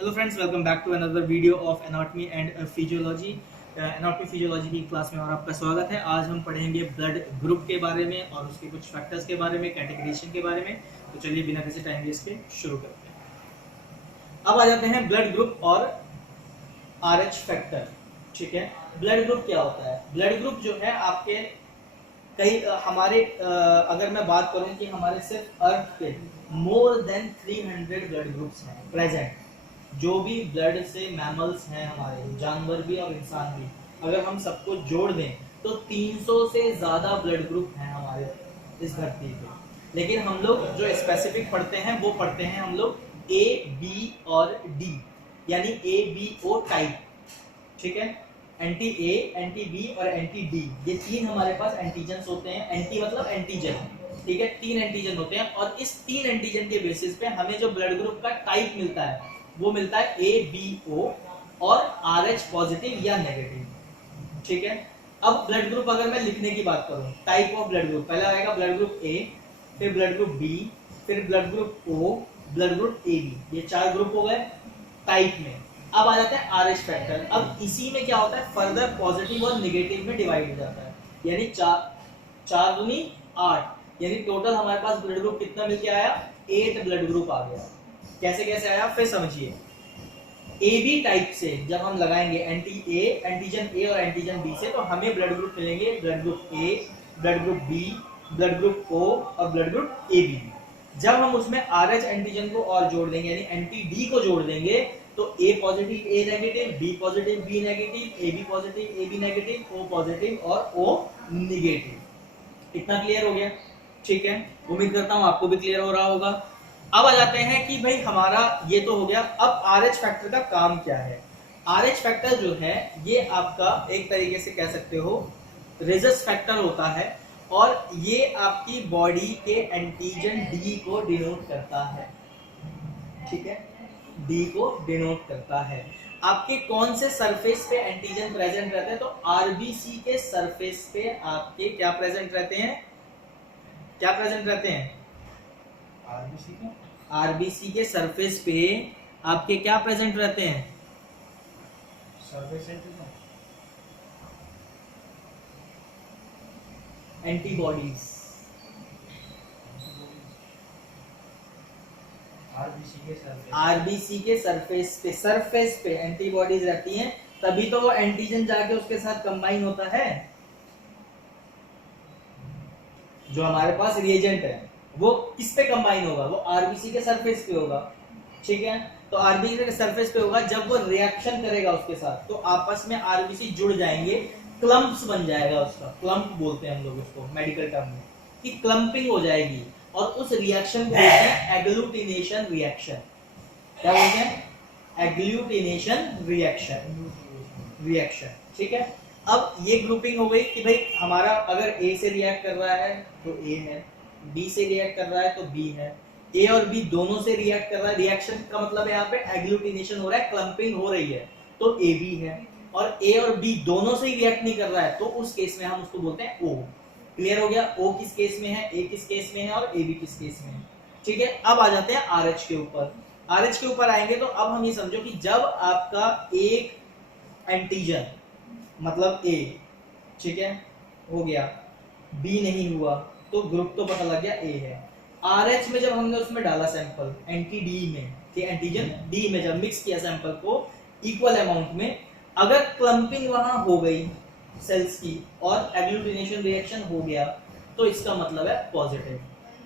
Hello friends, welcome back to another video of anatomy and physiology. Anatomy physiology की class में और आपका स्वागत है। आज हम पढ़ेंगे ब्लड ग्रुप के बारे में और उसके कुछ फैक्टर्स के बारे में, कैटेगराइजेशन के बारे में। तो चलिए बिना किसी टाइम वेस्ट के शुरू करते हैं। अब आ जाते हैं ब्लड ग्रुप और आरएच फैक्टर। ठीक है, ब्लड ग्रुप क्या होता है? ब्लड ग्रुप जो है आपके कई हमारे अगर मैं बात करूं कि हमारे सिर्फ अर्थ पे मोर देन 300 ब्लड ग्रुप्स हैं प्रेजेंट। जो भी ब्लड से मैमल्स हैं, हमारे जानवर भी और इंसान भी, अगर हम सबको जोड़ दें तो 300 से ज्यादा ब्लड ग्रुप हैं हमारे इस धरती पे। लेकिन हम लोग जो स्पेसिफिक पढ़ते हैं वो पढ़ते हैं हम लोग ए, बी और डी, यानी ए, बी, ओ टाइप। ठीक है, एंटी ए, एंटी बी और एंटी डी, ये तीन हमारे पास एंटीजन होते हैं। एंटी मतलब एंटीजन, ठीक है, तीन एंटीजन होते हैं और इस तीन एंटीजन के बेसिस पे हमें जो ब्लड ग्रुप का टाइप मिलता है वो मिलता है ए, बी, ओ और आरएच पॉजिटिव या नेगेटिव। ठीक है, अब ब्लड ग्रुप अगर मैं लिखने की बात करूं, टाइप ऑफ ब्लड ग्रुप, पहला आएगा ब्लड ग्रुप ए, फिर ब्लड ग्रुप बी, फिर blood group O, blood group A B. ये चार ग्रुप हो गए टाइप में। अब आ जाता है आरएच फैक्टर। अब इसी में क्या होता है, फर्दर पॉजिटिव और नेगेटिव में डिवाइड हो जाता है, यानी चार दूनी 8, यानी टोटल हमारे पास ब्लड ग्रुप कितना मिलके आया, 8 ब्लड ग्रुप आ गया। कैसे कैसे आया फिर समझिए। ए बी टाइप से जब हम लगाएंगे एंटीजन ए और एंटीजन बी से, तो हमें ब्लड ग्रुप मिलेंगे blood group A, blood group B, blood group O और ब्लड ग्रुप ए बी। जब हम उसमें आरएच एंटीजन को और जोड़ देंगे, यानी एंटी डी को जोड़ देंगे, तो A positive A negative, B positive B negative, A B positive A B negative, O positive और ओ नेगेटिव। इतना क्लियर हो गया? ठीक है, उम्मीद करता हूं आपको भी क्लियर हो रहा होगा। अब आ जाते हैं कि भाई हमारा ये तो हो गया। अब आरएच फैक्टर का काम क्या है? आरएच फैक्टर जो है ये आपका एक तरीके से कह सकते हो रिजस फैक्टर होता है और ये आपकी बॉडी के एंटीजन डी को डिनोट करता है। ठीक है, डी को डिनोट करता है। आपके कौन से सरफेस पे एंटीजन प्रेजेंट रहते हैं? तो आरबीसी के सरफेस पे आपके क्या प्रेजेंट रहते हैं? क्या प्रेजेंट रहते हैं? आरबीसी के सरफेस पे आपके क्या प्रेजेंट रहते हैं? एंटीबॉडीज। आरबीसी के सरफेस पे एंटीबॉडीज रहती हैं, तभी तो वो एंटीजन जाके उसके साथ कंबाइन होता है। जो हमारे पास रिएजेंट है वो किस पे कंबाइन होगा? वो आरबीसी के सरफेस पे होगा। ठीक है, तो आरबीसी के सरफेस पे होगा। जब वो रिएक्शन करेगा उसके साथ तो आपस में आरबीसी जुड़ जाएंगे, क्लम्प्स बन जाएगा उसका, क्लम्प बोलते हैं हम लोग उसको मेडिकल टर्म में, कि क्लम्पिंग हो जाएगी और उस रिएक्शन को बोलते हैं एग्लूटिनेशन रिएक्शन। क्या बोलते हैं? Agglutination reaction. ठीक है, अब ये ग्रुपिंग हो गई कि भाई हमारा अगर ए से रिएक्ट कर रहा है तो ए है, बी से रिएक्ट कर रहा है तो बी है, ए और बी दोनों से रिएक्ट कर रहा है, रिएक्शन का मतलब है यहाँ पे एग्लूटिनेशन हो रहा है, क्लम्पिंग हो रही है, तो ए बी है। और ए और बी दोनों से ही रिएक्ट नहीं कर रहा है तो उस केस में हम उसको बोलते हैं ओ। क्लियर हो गया? ओ किस केस में है, ए किस केस में है और ए बी किस केस में है। ठीक है, अब आ जाते हैं आरएच के ऊपर। आरएच के ऊपर आएंगे तो अब हम ये समझो कि जब आपका एक एंटीजन मतलब ए, ठीक है, हो गया, बी नहीं हुआ, तो ग्रुप तो पता लग गया ए है। आरएच में जब हमने उसमें डाला सैंपल एंटी डी में, ठीक, एंटीजन डी में जब मिक्स किया सैंपल को इक्वल अमाउंट में, अगर क्लम्पिंग वहां हो गई सेल्स की और एग्लूटिनेशन रिएक्शन हो गया, तो इसका मतलब है पॉजिटिव,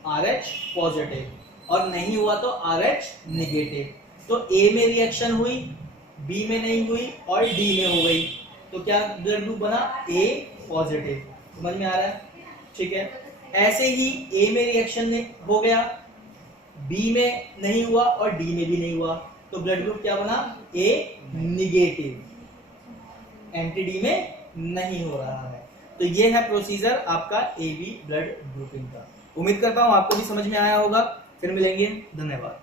आरएच पॉजिटिव, और नहीं हुआ तो आरएच नेगेटिव। तो ए में रिएक्शन हुई, बी में नहीं हुई और डी में हो गई, तो क्या ब्लड ग्रुप बना? ए पॉजिटिव। समझ में आ रहा है? ठीक है, ऐसे ही ए में रिएक्शन हो गया, बी में नहीं हुआ और डी में भी नहीं हुआ, तो ब्लड ग्रुप क्या बना? ए नेगेटिव, एंटी डी में नहीं हो रहा है। तो ये है प्रोसीजर आपका ए बी ब्लड ग्रुपिंग का। उम्मीद करता हूं आपको भी समझ में आया होगा। फिर मिलेंगे, धन्यवाद।